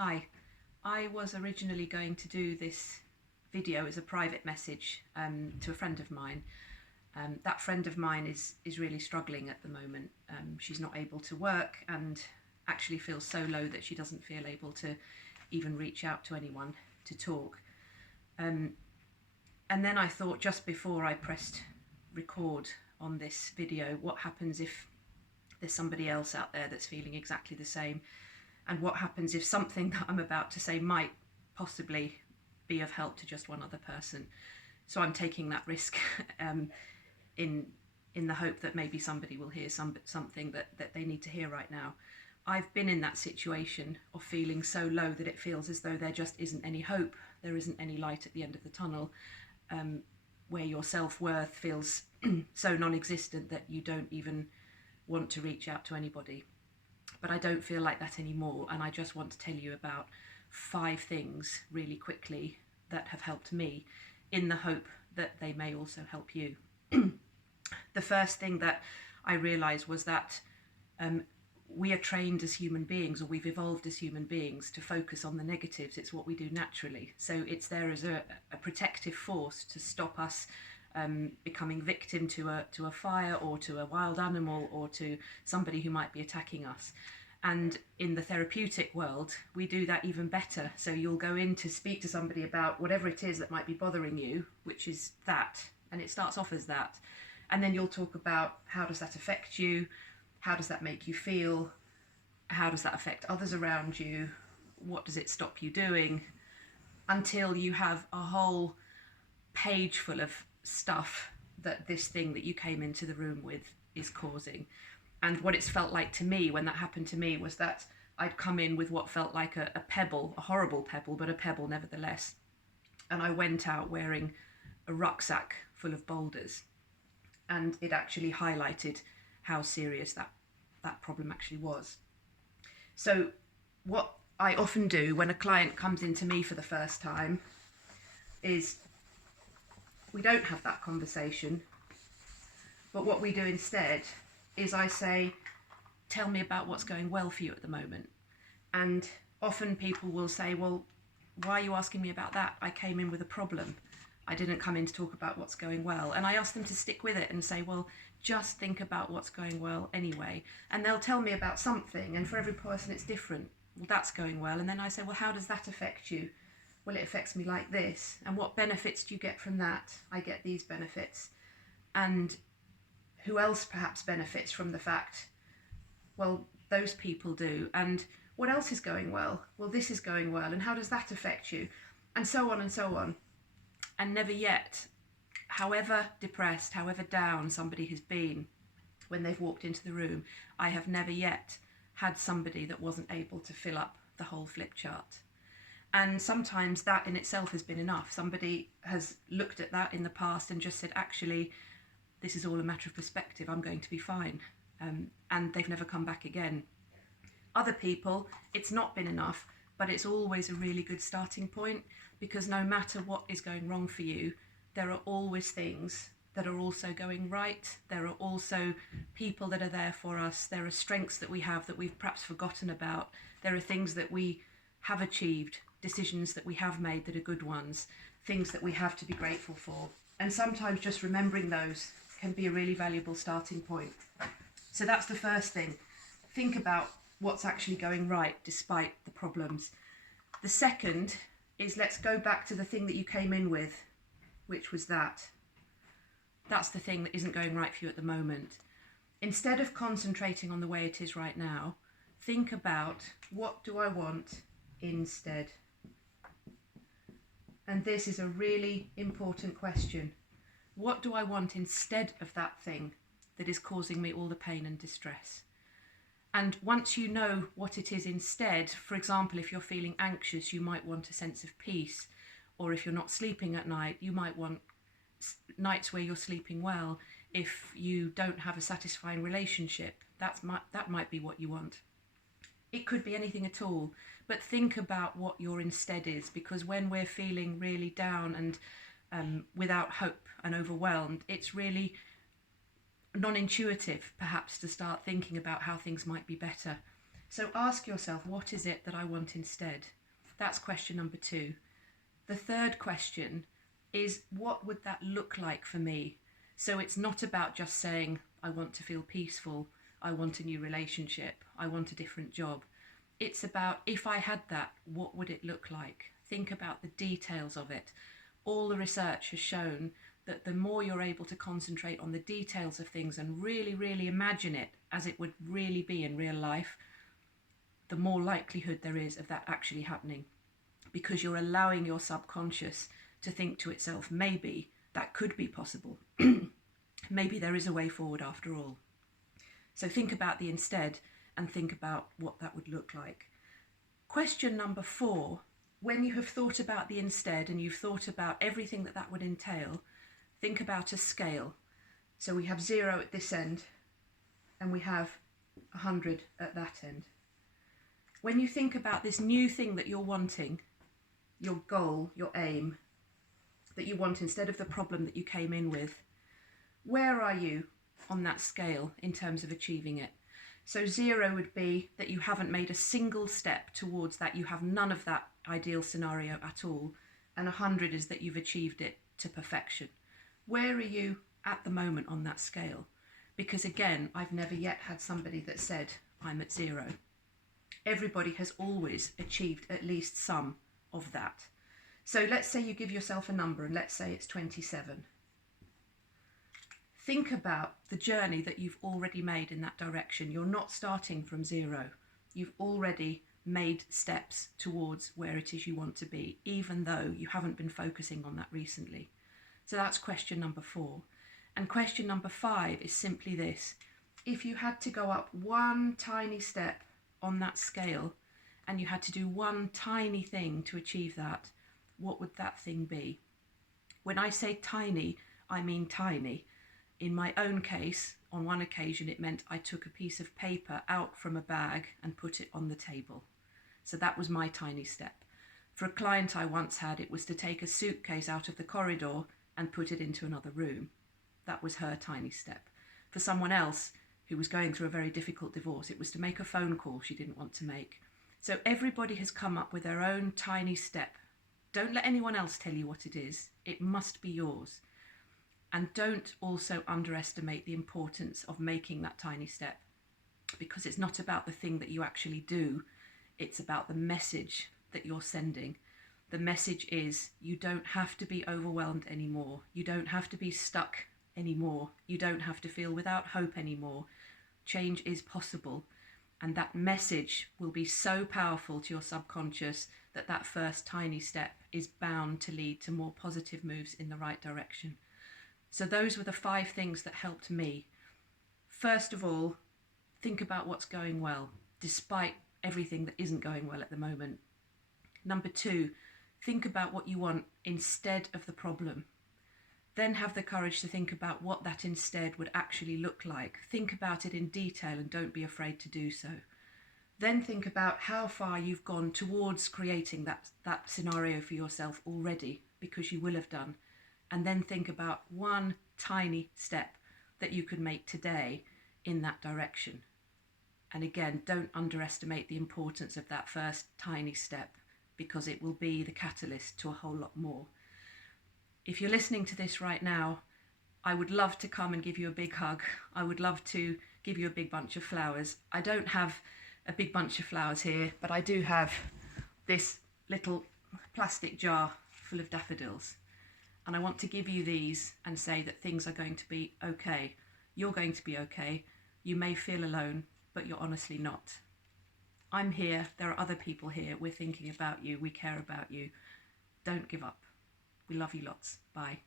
Hi, I was originally going to do this video as a private message to a friend of mine. That friend of mine is really struggling at the moment. She's not able to work and actually feels so low that she doesn't feel able to even reach out to anyone to talk. And then I thought, just before I pressed record on this video, what happens if there's somebody else out there that's feeling exactly the same? And what happens if something that I'm about to say might possibly be of help to just one other person? So I'm taking that risk in the hope that maybe somebody will hear something that they need to hear right now. I've been in that situation of feeling so low that it feels as though there just isn't any hope, there isn't any light at the end of the tunnel, where your self-worth feels so non-existent that you don't even want to reach out to anybody. But I don't feel like that anymore, and I just want to tell you about 5 things really quickly that have helped me, in the hope that they may also help you. The first thing that I realised was that we are trained as human beings, or we've evolved as human beings, to focus on the negatives. It's what we do naturally. So it's there as a protective force to stop us becoming victim to a fire, or to a wild animal, or to somebody who might be attacking us. And in the therapeutic world, we do that even better. So you'll go in to speak to somebody about whatever it is that might be bothering you, which is that, and it starts off as that. And then you'll talk about, how does that affect you? How does that make you feel? How does that affect others around you? What does it stop you doing? Until you have a whole page full of stuff that this thing that you came into the room with is causing. And what it's felt like to me when that happened to me was that I'd come in with what felt like a pebble, a horrible pebble, but a pebble nevertheless. And I went out wearing a rucksack full of boulders. And it actually highlighted how serious that problem actually was. So what I often do when a client comes into me for the first time is, we don't have that conversation, but what we do instead is I say, tell me about what's going well for you at the moment. And often people will say, well, why are you asking me about that? I came in with a problem. I didn't come in to talk about what's going well. And I ask them to stick with it and say, well, just think about what's going well anyway. And they'll tell me about something, and for every person it's different. Well, that's going well. And then I say, well, how does that affect you? Well, it affects me like this. And what benefits do you get from that? I get these benefits. And who else perhaps benefits from the fact? Well, those people do. And what else is going well? Well, this is going well. And how does that affect you? And so on and so on. And never yet, however depressed, however down somebody has been when they've walked into the room, I have never yet had somebody that wasn't able to fill up the whole flip chart. And sometimes that in itself has been enough. Somebody has looked at that in the past and just said, actually, this is all a matter of perspective, I'm going to be fine. And they've never come back again. Other people, it's not been enough, but it's always a really good starting point, because no matter what is going wrong for you, there are always things that are also going right. There are also people that are there for us. There are strengths that we have that we've perhaps forgotten about. There are things that we have achieved, decisions that we have made that are good ones, things that we have to be grateful for. And sometimes just remembering those can be a really valuable starting point. So that's the first thing. Think about what's actually going right despite the problems. The second is, let's go back to the thing that you came in with, which was that. That's the thing that isn't going right for you at the moment. Instead of concentrating on the way it is right now, think about, what do I want instead? And this is a really important question. What do I want instead of that thing that is causing me all the pain and distress? And once you know what it is instead, for example, if you're feeling anxious, you might want a sense of peace. Or if you're not sleeping at night, you might want nights where you're sleeping well. If you don't have a satisfying relationship, that might be what you want. It could be anything at all, but think about what your instead is, because when we're feeling really down and without hope and overwhelmed, it's really non-intuitive perhaps to start thinking about how things might be better. So ask yourself, what is it that I want instead? That's question number 2. The third question is, what would that look like for me? So it's not about just saying, I want to feel peaceful, I want a new relationship, I want a different job. It's about, if I had that, what would it look like? Think about the details of it. All the research has shown that the more you're able to concentrate on the details of things and really, really imagine it as it would really be in real life, the more likelihood there is of that actually happening, because you're allowing your subconscious to think to itself, maybe that could be possible. Maybe there is a way forward after all. So think about the instead and think about what that would look like. Question number 4, when you have thought about the instead and you've thought about everything that that would entail, think about a scale. So we have 0 at this end and we have 100 at that end. When you think about this new thing that you're wanting, your goal, your aim, that you want instead of the problem that you came in with, where are you on that scale in terms of achieving it? So 0 would be that you haven't made a single step towards that, you have none of that ideal scenario at all, and 100 is that you've achieved it to perfection. Where are you at the moment on that scale? Because again, I've never yet had somebody that said, I'm at 0. Everybody has always achieved at least some of that. So let's say you give yourself a number, and let's say it's 27. Think about the journey that you've already made in that direction. You're not starting from 0. You've already made steps towards where it is you want to be, even though you haven't been focusing on that recently. So that's question number 4. And question number 5 is simply this. If you had to go up one tiny step on that scale, and you had to do one tiny thing to achieve that, what would that thing be? When I say tiny, I mean tiny. In my own case, on one occasion, it meant I took a piece of paper out from a bag and put it on the table. So that was my tiny step. For a client I once had, it was to take a suitcase out of the corridor and put it into another room. That was her tiny step. For someone else who was going through a very difficult divorce, it was to make a phone call she didn't want to make. So everybody has come up with their own tiny step. Don't let anyone else tell you what it is. It must be yours. And don't also underestimate the importance of making that tiny step, because it's not about the thing that you actually do, it's about the message that you're sending. The message is, you don't have to be overwhelmed anymore. You don't have to be stuck anymore. You don't have to feel without hope anymore. Change is possible. And that message will be so powerful to your subconscious that that first tiny step is bound to lead to more positive moves in the right direction. So those were the 5 things that helped me. First of all, think about what's going well, despite everything that isn't going well at the moment. Number 2, think about what you want instead of the problem. Then have the courage to think about what that instead would actually look like. Think about it in detail and don't be afraid to do so. Then think about how far you've gone towards creating that scenario for yourself already, because you will have done. And then think about one tiny step that you could make today in that direction. And again, don't underestimate the importance of that first tiny step, because it will be the catalyst to a whole lot more. If you're listening to this right now, I would love to come and give you a big hug. I would love to give you a big bunch of flowers. I don't have a big bunch of flowers here, but I do have this little plastic jar full of daffodils. And I want to give you these and say that things are going to be okay. You're going to be okay. You may feel alone, but you're honestly not. I'm here. There are other people here. We're thinking about you. We care about you. Don't give up. We love you lots. Bye.